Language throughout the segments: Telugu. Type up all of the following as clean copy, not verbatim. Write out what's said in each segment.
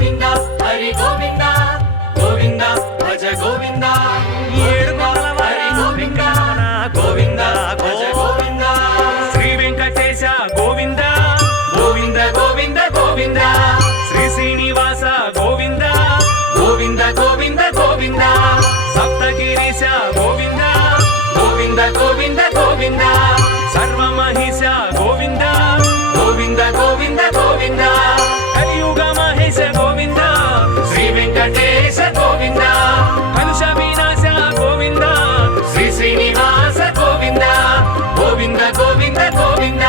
గోవింద హరి గోవింద గోవింద భజ గోవింద ఏడు కొండలవాడ గోవింద గోవింద భజ గోవింద శ్రీ వెంకటేశ గోవింద గోవింద గోవింద గోవింద శ్రీ శ్రీనివాస గోవింద గోవింద గోవింద గోవింద సప్తగిరీశ గోవింద గోవింద గోవింద గోవింద సర్వమహిష గోవింద గోవింద గోవింద గోవింద కలియుగ మహేశ గోవింద శ్రీ వెంకటేశ గోవింద కలుష వినాశ గోవింద శ్రీ శ్రీనివాస గోవింద గోవింద గోవింద గోవింద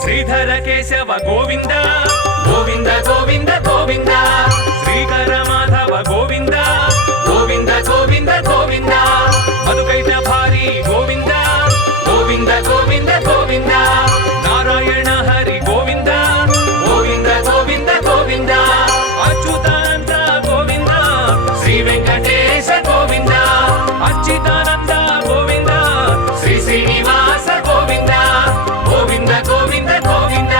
శ్రీధర కేశవ గోవింద గోవింద గోవింద గోవింద శ్రీకర మాధవ గోవింద గోవింద గోవింద గోవింద మధుకైట భారీ గోవింద గోవింద గోవింద గోవింద నారాయణ హరి గోవింద గోవింద గోవింద గోవింద అచ్యుతానంద గోవింద శ్రీ వెంకటేశ గోవింద అచ్యుతానంద గోవింద శ్రీ శ్రీనివాస గోవింద గోవింద గోవింద గోవింద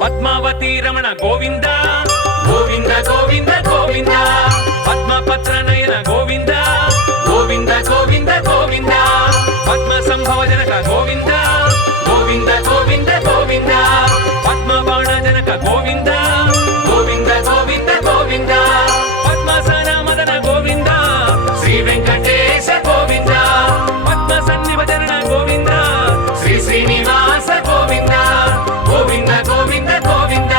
పద్మావతి రమణ గోవింద గోవింద గోవింద గోవింద పద్మపత్ర నయన గోవింద గోవింద గోవింద గోవింద పద్మ సంభవ జనక గోవింద గోవింద గోవింద గోవింద పద్మ బాణ జనక గోవింద గోవింద గోవింద గోవింద పద్మసన మదన గోవింద శ్రీ వెంకటేశ గోవింద పద్మ సన్నిభజన గోవింద శ్రీ శ్రీనివాస గోవింద గోవింద గోవింద గోవింద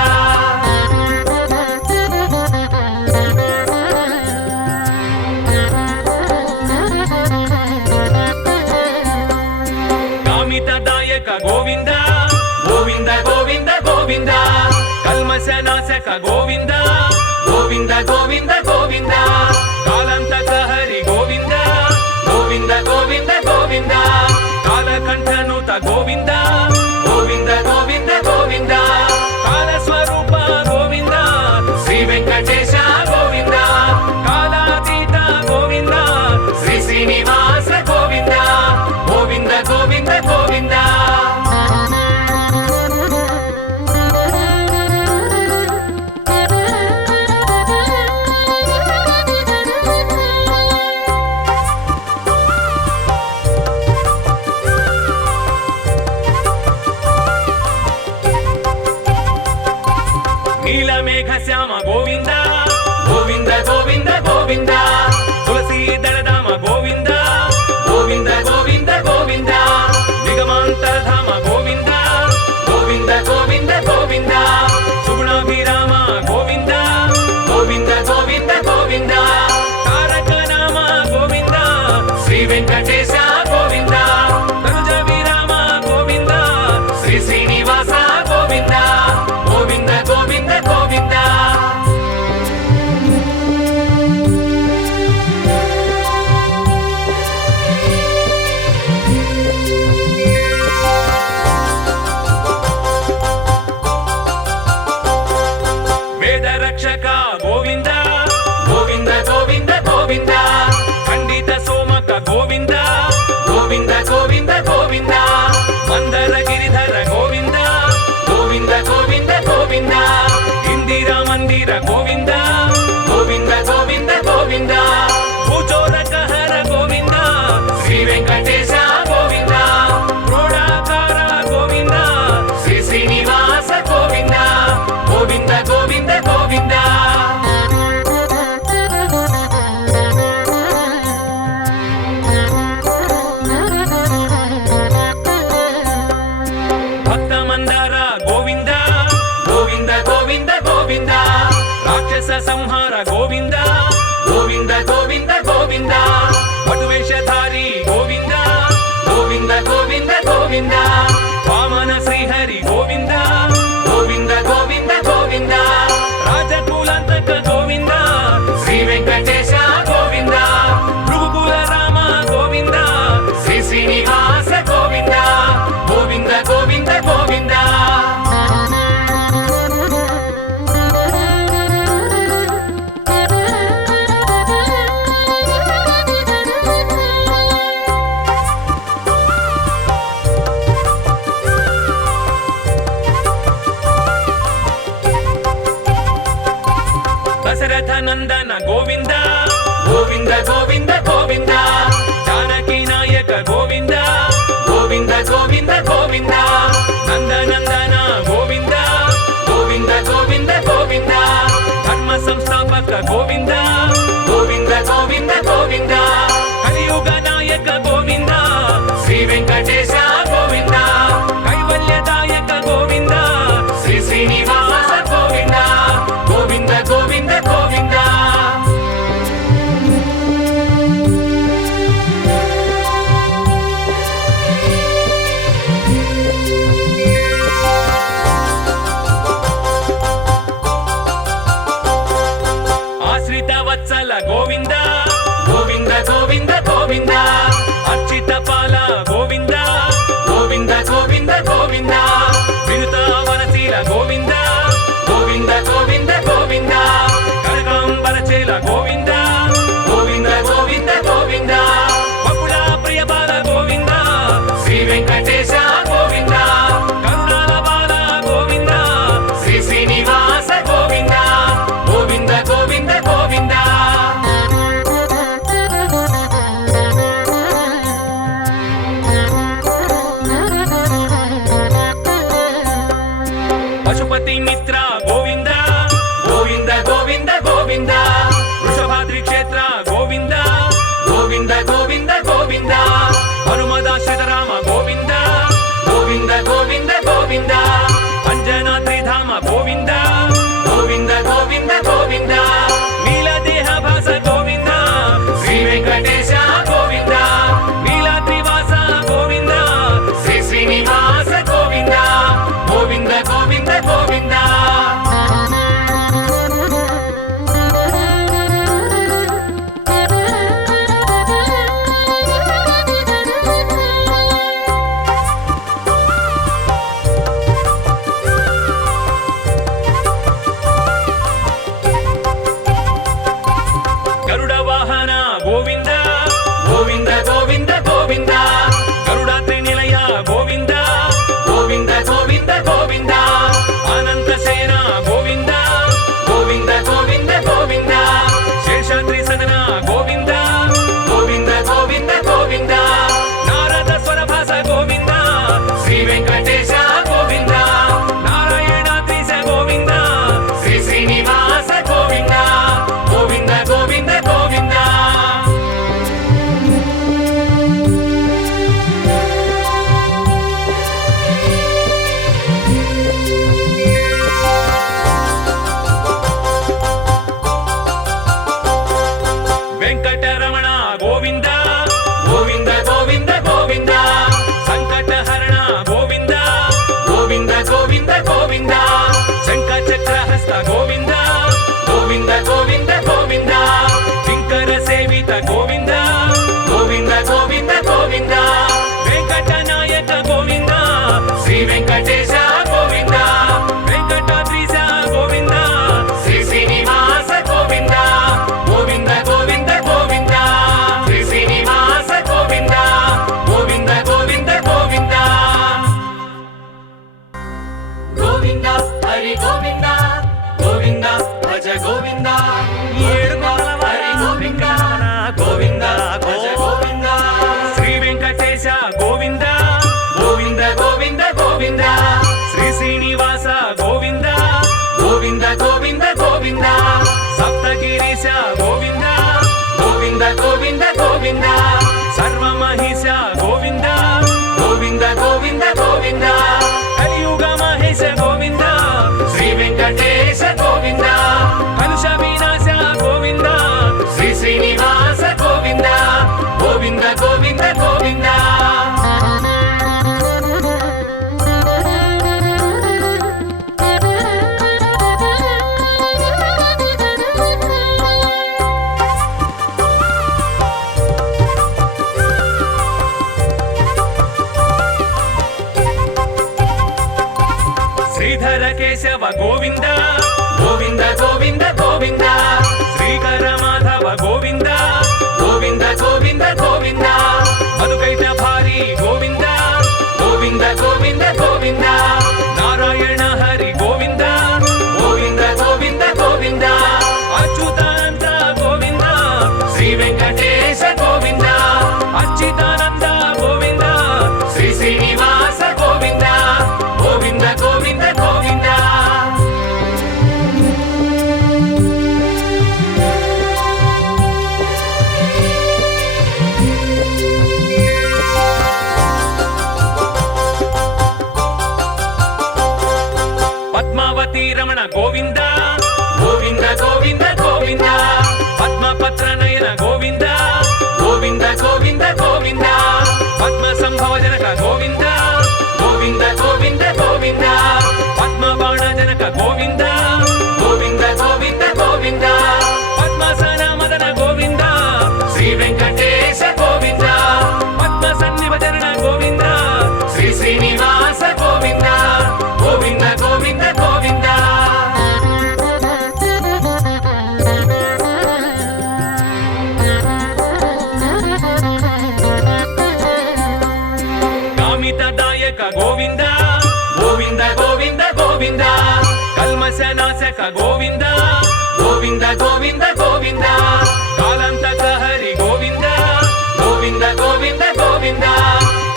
కామిత దాయక గోవింద గోవింద గోవింద గోవింద కల్మశ నాశక గోవింద గోవింద గోవింద గోవింద కాలంతక హరి గోవింద గోవింద గోవింద గోవింద కాలకంఠనుత గోవింద గోవింద గోవింద గోవింద కాలస్వరూప గోవింద శ్రీ వెంకటేశ గోవింద కాలాతీత గోవింద శ్రీ శ్రీనివాస గోవింద గోవింద గోవింద గోవింద నీలమేఘ శ్యామ గోవింద గోవింద గోవింద గోవింద తులసీ దళధామ గోవింద గోవింద గోవింద గోవింద నిగమాంతరధామ గోవింద గోవింద గోవింద గోవింద సుగుణాభిరామ గోవింద గోవింద గోవింద గోవింద తారక నామ గోవింద శ్రీ వెంకటేశ గోవింద తనుజ విరామ గోవింద శ్రీ శ్రీనివాస గోవింద గోవింద గోవింద గోవింద వేద రక్షక గోవింద గోవింద గోవింద గోవింద ఖండిత సోమక గోవింద గోవింద గోవింద గోవింద మందర గిరిధర గోవింద గోవింద నందన గోవింద గోవింద గోవింద గోవింద జానకి నాయక గోవింద గోవింద గోవింద గోవింద నందనందన గోవింద గోవింద గోవింద గోవింద ధర్మ సంస్థాపక గోవింద గోవింద గోవింద గోవింద కలియుగ నాయక గోవింద శ్రీ వెంకటేశ గోవింద కైవల్యదాయక గోవింద శ్రీ శ్రీనివాస గోవింద గోవింద గోవింద గోవింద ఆశ్రిత వత్సల గోవింద గోవింద గోవింద గోవింద అర్చిత పాల గోవింద గోవింద గోవింద గోవింద వినుత వనశీల గోవింద గోవింద గోవింద గోవింద కనకాంబరచేల గోవింద గోవింద గోవింద గోవింద బకుళ ప్రియబాల గోవింద శ్రీ వెంకటేశ గోవింద కరుణాల బాల గోవింద శ్రీ శ్రీనివాస గోవింద గోవింద గోవింద గోవింద పశుపతి మిత్ర గోవింద గోవింద గోవింద గోవింద వృషభాద్రి క్షేత్ర గోవింద గోవింద గోవింద గోవింద హనుమదాశ్రిత రామ గోవింద గోవింద గోవింద గోవింద అంజనాద్రిధామ గోవింద గోవింద గోవింద గోవింద నీలదేహ భాస గోవింద శ్రీ వెంకటేశ గోవింద నీలాద్రివాస గోవింద శ్రీ శ్రీనివాస గోవింద గోవింద గోవింద గోవింద గరుడ వాహన గోవింద గోవింద గోవింద గోవింద గరుడాద్రి నిలయ గోవింద గోవింద గోవింద గోవింద అనంత సేన గోవింద గోవింద గోవింద గోవింద శేషాద్రి సదన గోవింద గోవింద గోవింద గోవింద నారద స్వరభాస గోవింద శ్రీ వెంకటేశ గోవింద నారాయణాద్రీశ గోవింద శ్రీ శ్రీనివాస గోవింద గోవింద గోవింద గోవింద వెంకటరమణ గోవింద గోవింద గోవింద గోవింద సంకటహరణ గోవింద గోవింద గోవింద గోవింద శంఖ చక్రహస్త గోవింద గోవింద గోవింద గోవింద కింకర సేవిత గోవింద గోవింద గోవింద గోవింద వెంకట నాయక గోవింద శ్రీ వెంకటేశ గోవింద వెంకటాద్రీశ గోవింద శ్రీ శ్రీనివాస గోవింద గోవింద గోవింద గోవింద శ్రీ శ్రీనివాస గోవింద గోవింద గోవింద గోవింద గోవింద హరి గోవింద గోవింద భజ గోవింద ఏడు కొండల హరి గోవింద గోవింద భజ గోవింద శ్రీ వెంకటేశ గోవింద గోవింద గోవింద గోవింద శ్రీ శ్రీనివాస గోవింద గోవింద గోవింద గోవింద సప్తగిరీశ గోవింద గోవింద గోవింద గోవింద సర్వమహిష గోవింద గోవింద గోవింద గోవింద కలియుగ మహేశ గోవింద శ్రీ వెంకటేశ గోవింద కలుష వినాశ గోవింద శ్రీ శ్రీనివాస గోవింద గోవింద గోవింద గోవింద శ్రీధర కేశవ గోవింద గోవింద గోవింద గోవింద శ్రీకర మాధవ గోవింద గోవింద గోవింద గోవింద మధుకైట భారీ గోవింద గోవింద గోవింద గోవింద నారాయణ హరి గోవింద గోవింద గోవింద గోవింద అచ్యుతానంద పద్మావతి రమణ గోవింద గోవింద గోవింద గోవింద పద్మపత్ర నయన గోవింద గోవింద గోవింద గోవింద పద్మ సంభవ జనక గోవింద గోవింద గోవింద గోవింద పద్మ బాణ జనక గోవింద గోవింద గోవింద గోవింద పద్మాసన మదన గోవింద శ్రీ వెంకటేశ గోవింద పద్మ సన్నిభజన గోవింద శ్రీ శ్రీనివాస గోవింద గోవింద గోవింద గోవింద కామితదాయక గోవింద గోవింద గోవింద గోవింద కల్మశనాశక గోవింద గోవింద గోవింద గోవింద కాలంతక హరి గోవింద గోవింద గోవింద గోవింద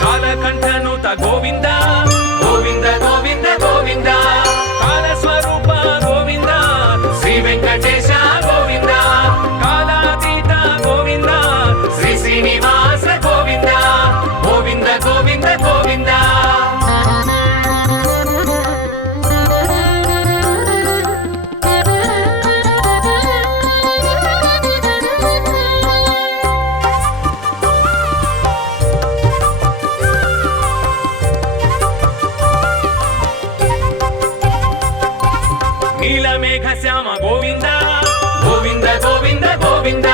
కాలకంఠనుత గోవింద గోవింద గోవింద గోవింద కాలస్వరూప గోవింద శ్రీ వెంకటేశ గోవింద కాలాతీత గోవింద శ్రీ శ్రీనివాస గోవింద గోవింద గోవింద గోవింద నీలమేఘ శ్యామ గోవింద గోవింద గోవింద గోవింద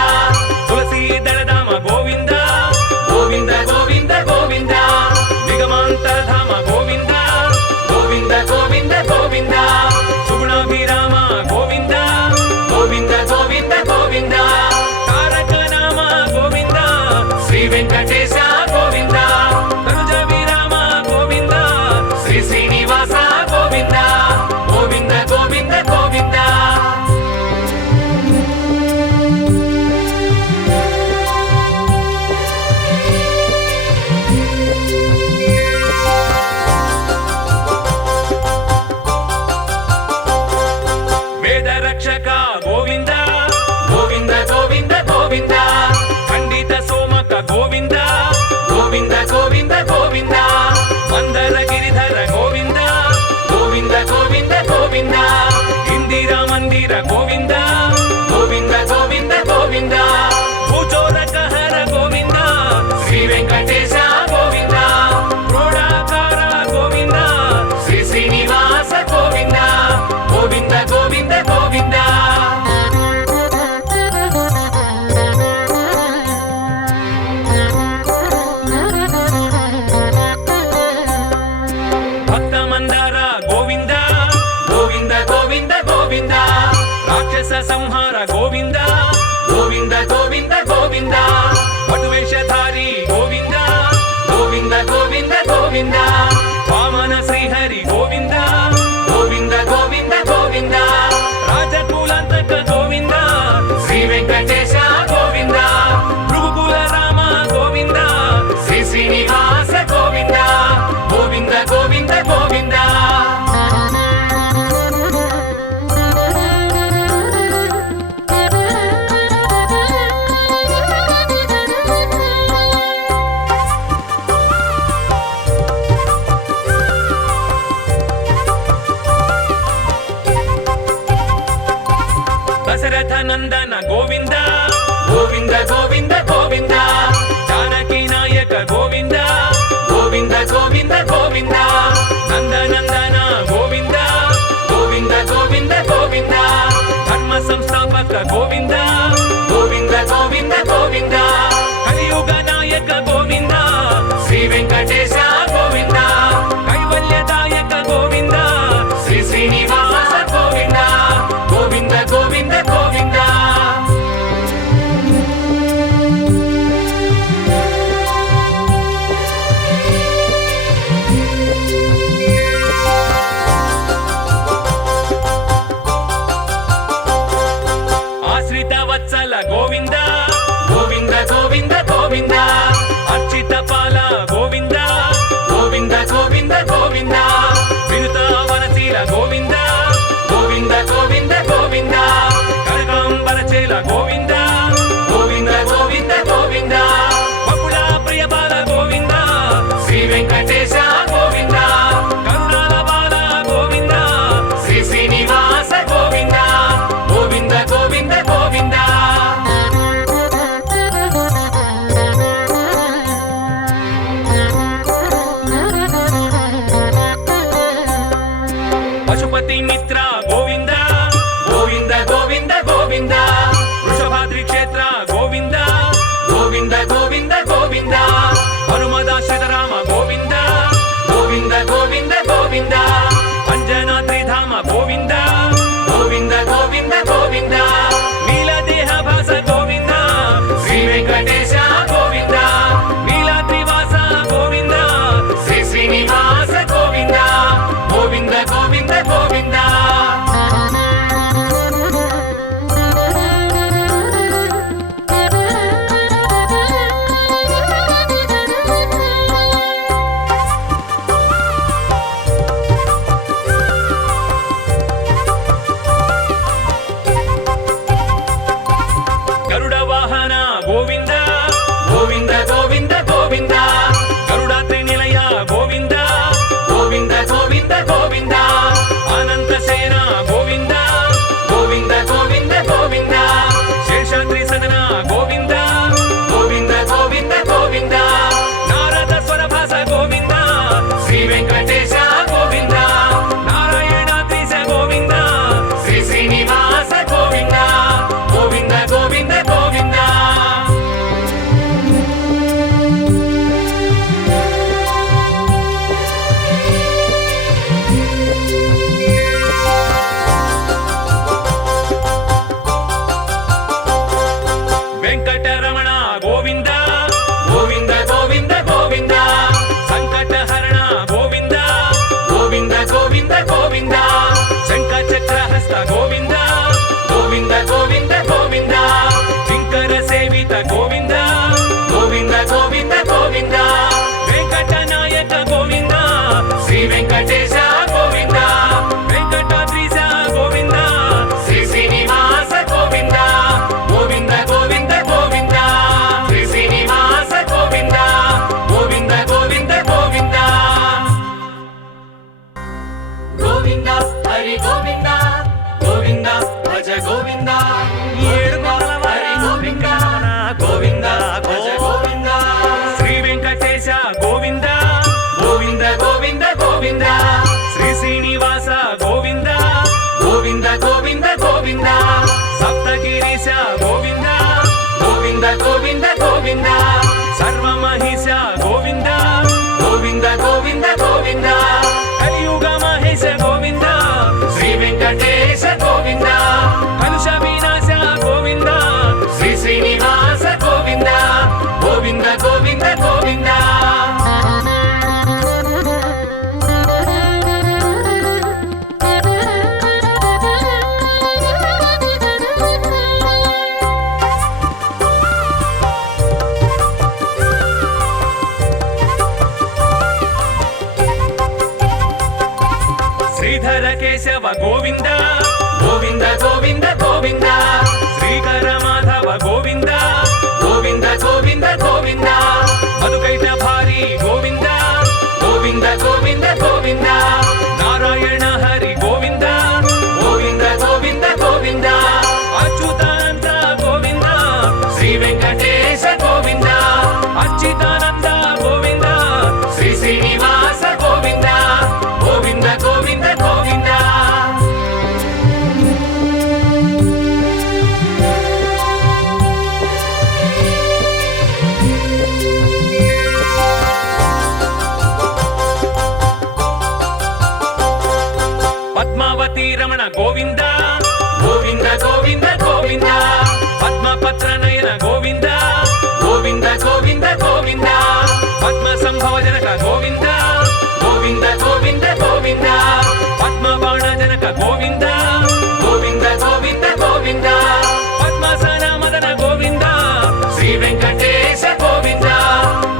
తులసీ దళధామ గోవింద గోవింద గోవింద గోవింద నిగమాంతరధామ గోవింద గోవింద గోవింద గోవింద సుగుణాభిరామ గోవింద గోవింద గోవింద గోవింద తారక నామ గోవింద శ్రీ వెంకటేశ గోవింద తనుజ విరామ గోవింద శ్రీ శ్రీనివాస గోవింద గోవింద గోవింద గోవింద వేద రక్షక గోవింద గోవింద గోవింద గోవింద ఖండిత సోమక గోవింద గోవింద గోవింద గోవింద మందర గిరిధర గోవింద గోవింద గోవింద గోవింద ఇందిరా మందిర గోవింద గోవింద గోవింద గోవింద భూచోరక హర గోవింద శ్రీ వెంకటేశ గోవింద క్రోడాకార గోవింద శ్రీ శ్రీనివాస గోవింద గోవింద గోవింద గోవింద భక్త మందార గోవింద గోవింద గోవింద గోవింద రాక్షస సంహార గోవింద గోవింద గోవింద గోవింద పటువేషధారి గోవింద గోవింద గోవింద గోవింద వామన శ్రీహరి గోవింద గోవింద గోవింద గోవింద రాజకులాంతక గోవింద శ్రీ వెంకటేశ గోవింద భృగుకుల రామ గోవింద శ్రీ శ్రీనివాస గోవింద గోవింద గోవింద గోవింద దశరథ నందన గోవింద గోవింద గోవింద గోవింద జానకి నాయక గోవింద గోవింద గోవింద గోవింద నందనందన గోవింద గోవింద గోవింద గోవింద ధర్మ సంస్థాపక గోవింద గోవింద గోవింద గోవింద కలియుగ నాయక గోవింద శ్రీ వెంకటేశ గోవింద కైవల్యదాయక గోవింద శ్రీ శ్రీనివాస గోవింద గోవింద గోవింద గోవింద ఆశ్రిత వత్సల గోవింద గోవింద గోవింద గోవింద అర్చిత పాల గోవింద గోవింద గోవింద గోవింద వినుత వనశీల గోవింద గోవింద గోవింద గోవింద కనకాంబరచేల గోవింద గోవింద గోవింద గోవింద బకుళ ప్రియబాల గోవింద శ్రీ వెంకటేశ గోవింద కరుణాల బాల గోవింద శ్రీ శ్రీనివాస పశుపతి మిత్ర గోవింద గోవింద గోవింద గోవింద వృషభాద్రి క్షేత్ర గోవింద గోవింద గోవింద గోవింద హనుమదాశ్రితరామ గోవింద గోవింద గోవింద గోవింద అంజనాద్రిధామ గోవింద గోవింద గోవింద గోవింద నీలదేహ భాస గోవింద శ్రీ వెంకటేశ గోవింద నీలాద్రివాస గోవింద శ్రీ శ్రీనివాస గోవింద గోవింద గోవింద గోవింద గరుడ వాహన గోవింద గోవింద గోవింద గోవింద గరుడాద్రి నిలయ గోవింద గోవింద గోవింద గోవింద అనంత సేన గోవింద గోవింద గోవింద గోవింద శేషాద్రి సదన గోవింద గోవింద గోవింద గోవింద నారద స్వరభాస గోవింద శ్రీ వెంకటేశ గోవింద నారాయణాద్రీశ గోవింద శ్రీ శ్రీనివాస గోవింద గోవింద గోవింద గోవింద వెంకటరమణ గోవింద గోవింద గోవింద గోవింద సంకటహరణ గోవింద గోవింద గోవింద గోవింద శంఖ చక్రహస్త గోవింద గోవింద గోవింద గోవింద కింకర సేవిత గోవింద గోవింద గోవింద గోవింద వెంకట నాయక గోవింద శ్రీ వెంకటేశ గోవింద వెంకటాద్రీశ గోవింద శ్రీ శ్రీనివాస గోవింద గోవింద గోవింద గోవింద శ్రీ శ్రీనివాస గోవింద గోవింద గోవింద గోవింద గోవింద హరి గోవింద గోవింద భజ గోవింద ఏడు గోలవాడ హరి గోవింద గోవింద భజ గోవింద శ్రీ వెంకటేశ గోవింద గోవింద గోవింద గోవింద శ్రీ శ్రీనివాస గోవింద గోవింద గోవింద గోవింద సప్తగిరీశ గోవింద గోవింద గోవింద గోవింద సర్వమహిష గోవింద గోవింద గోవింద గోవింద కలియుగ మహేశ గోవింద శ్రీ వెంకటేశ గోవింద కలుష వినాశ గోవింద శ్రీ శ్రీనివాస గోవింద గోవింద గోవింద గోవింద శ్రీధర కేశవ గోవింద గోవింద గోవింద గోవింద శ్రీకర మాధవ గోవింద గోవింద గోవింద గోవింద మధుకైట భారీ గోవింద గోవింద గోవింద గోవింద నారాయణ హరి గోవింద గోవింద గోవింద గోవింద అచ్యుతానంద గోవింద శ్రీ వెంకటేశ గోవింద అచ్యుతానంద గోవింద శ్రీ శ్రీనివాస గోవింద గోవింద గోవింద గోవింద పద్మావతి రమణ గోవింద గోవింద గోవింద గోవింద పద్మపత్ర నయన గోవింద గోవింద గోవింద గోవింద పద్మ సంభవ జనక గోవింద గోవింద గోవింద గోవింద పద్మబాణ జనక గోవింద గోవింద గోవింద గోవింద పద్మసన మదన గోవింద శ్రీ వెంకటేశ గోవింద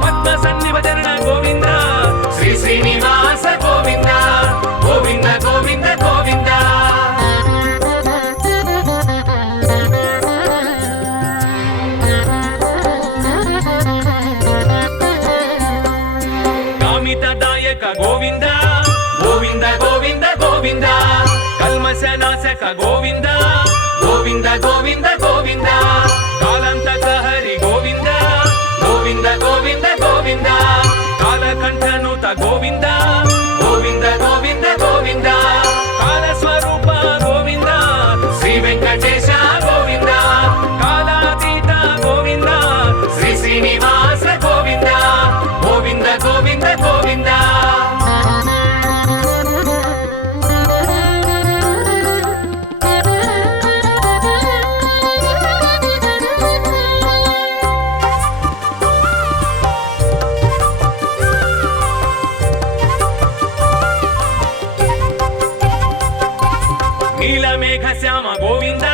పద్మ సన్నిభజన గోవింద శ్రీ శ్రీనివాస గోవింద గోవింద గోవింద గోవింద కామితదాయక గోవింద గోవింద గోవింద గోవింద కల్మశనాశక గోవింద గోవింద గోవింద గోవింద కాలంతక హరి గోవింద గోవింద గోవింద గోవింద కాలకంఠనుత గోవింద గోవింద గోవింద గోవింద నీలమేఘ శ్యామ గోవింద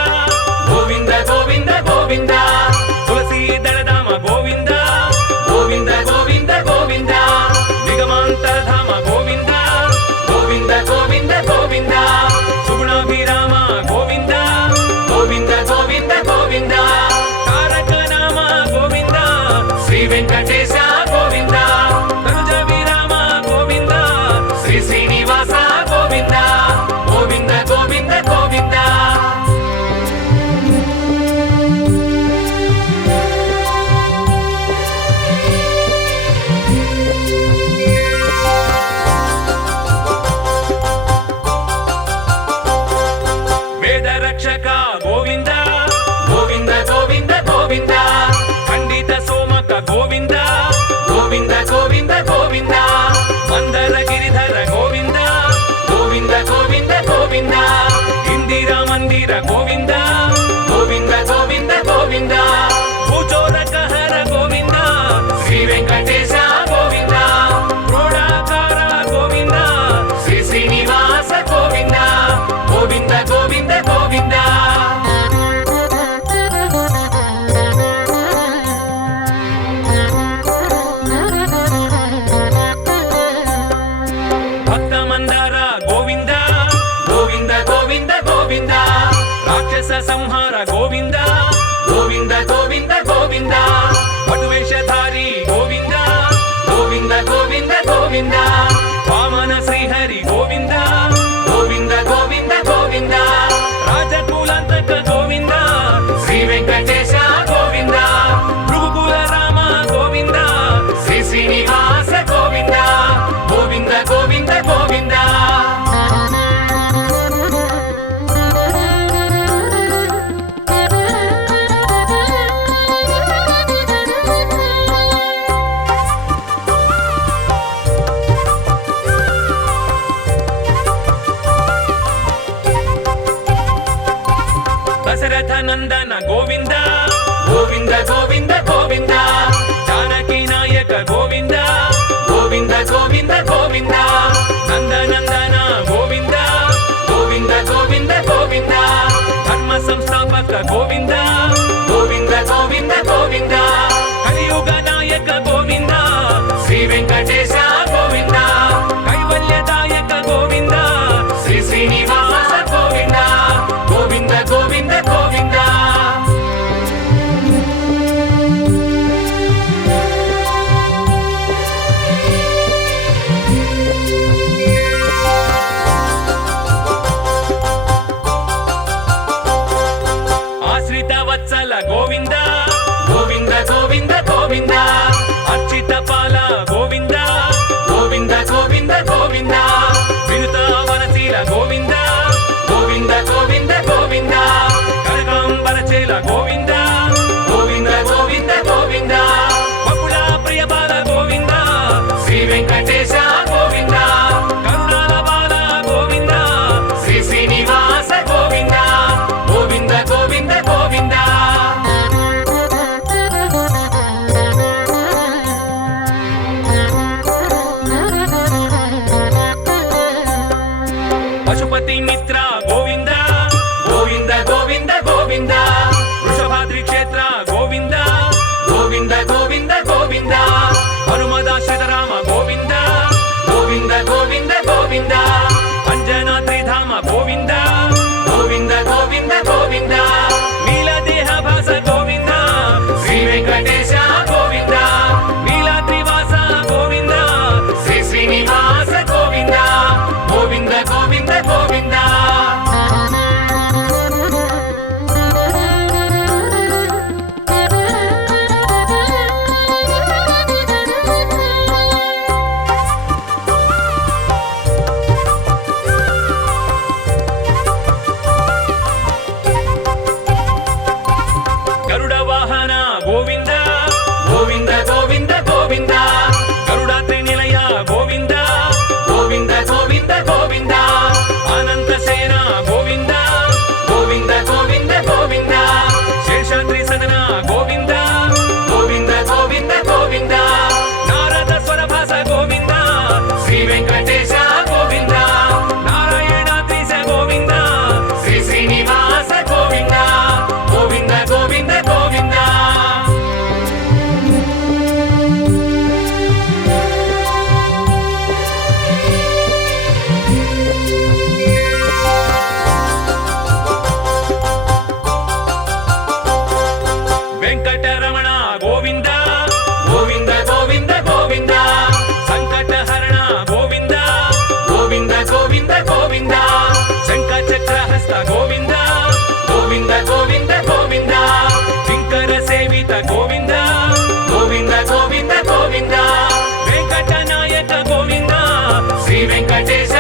గోవింద గోవింద గోవింద తులసీ దళధామ గోవింద గోవింద గోవింద గోవింద నిగమాంతరధామ గోవింద గోవింద గోవింద గోవింద సుగుణాభిరామ గోవింద గోవింద గోవింద గోవింద తారక నామ గోవింద శ్రీ వెంకటేశ గోవింద తనుజ విరామ గోవింద శ్రీ శ్రీనివాస గోవింద గోవింద గోవింద గోవింద వేద రక్షక గోవింద గోవింద గోవింద గోవింద ఖండిత సోమక గోవింద గోవింద గోవింద గోవింద మందర గిరిధర గోవింద గోవింద గోవింద గోవింద ఇందిరా మందిర గోవింద గోవింద గోవింద గోవింద భూచోరకహర గోవింద శ్రీ వెంకటేశ గోవింద క్రోడాకార గోవింద శ్రీ శ్రీనివాస గోవింద గోవింద గోవింద గోవింద భక్త మందార గోవింద గోవింద గోవింద గోవింద రాక్షస సంహార గోవింద గోవింద గోవింద గోవింద పటువేషధారి గోవింద గోవింద గోవింద గోవింద వామన శ్రీహరి గోవింద గోవింద గోవింద గోవింద రాజకులంతక గోవింద శ్రీ వెంకటేశ గోవింద భృగుకుల రామ గోవింద శ్రీ శ్రీనివాస గోవింద గోవింద గోవింద గోవింద దశరథ నందన గోవింద గోవింద గోవింద గోవింద జానకి నాయక గోవింద గోవింద గోవింద గోవింద నందనందన గోవింద గోవింద గోవింద గోవింద ధర్మ సంస్థాపక గోవింద గోవింద గోవింద గోవింద కలియుగ నాయక గోవింద శ్రీ వెంకటేశ గోవింద కైవల్యదాయక గోవింద శ్రీ శ్రీనివాస గోవింద గోవింద గోవింద గోవింద ఆశ్రిత వత్సల గోవింద గోవింద గోవింద గోవింద అర్చిత పాల గోవింద గోవింద గోవింద గోవింద వినుత వనశీల గోవింద గోవింద గోవింద గోవింద కనకాంబరచేల గోవింద గోవింద గోవింద గోవింద బకుళ ప్రియబాల గోవింద శ్రీ వెంకటేశ గోవింద కరుణాల బాల గోవింద శ్రీ శ్రీనివాస గోవింద గోవింద గోవింద గోవింద పశుపతి మిత్ర గోవింద గోవింద గోవింద గోవింద వృషభాద్రి క్షేత్ర గోవింద గోవింద గోవింద గోవింద హనుమదాశ్రిత రామ గోవింద గోవింద గోవింద గోవింద అంజనాద్రిధామ గోవింద గోవింద గోవింద గోవింద నీలదేహ భాస గోవింద శ్రీ వెంకటేశ గోవింద నీలాద్రివాస గోవింద శ్రీ శ్రీనివాస గోవింద గోవింద గోవింద గోవింద గోవింద గోవింద గోవింద గోవింద శంకర సేవిత గోవింద గోవింద గోవింద గోవింద వెంకట నాయక గోవింద శ్రీ వెంకటేశ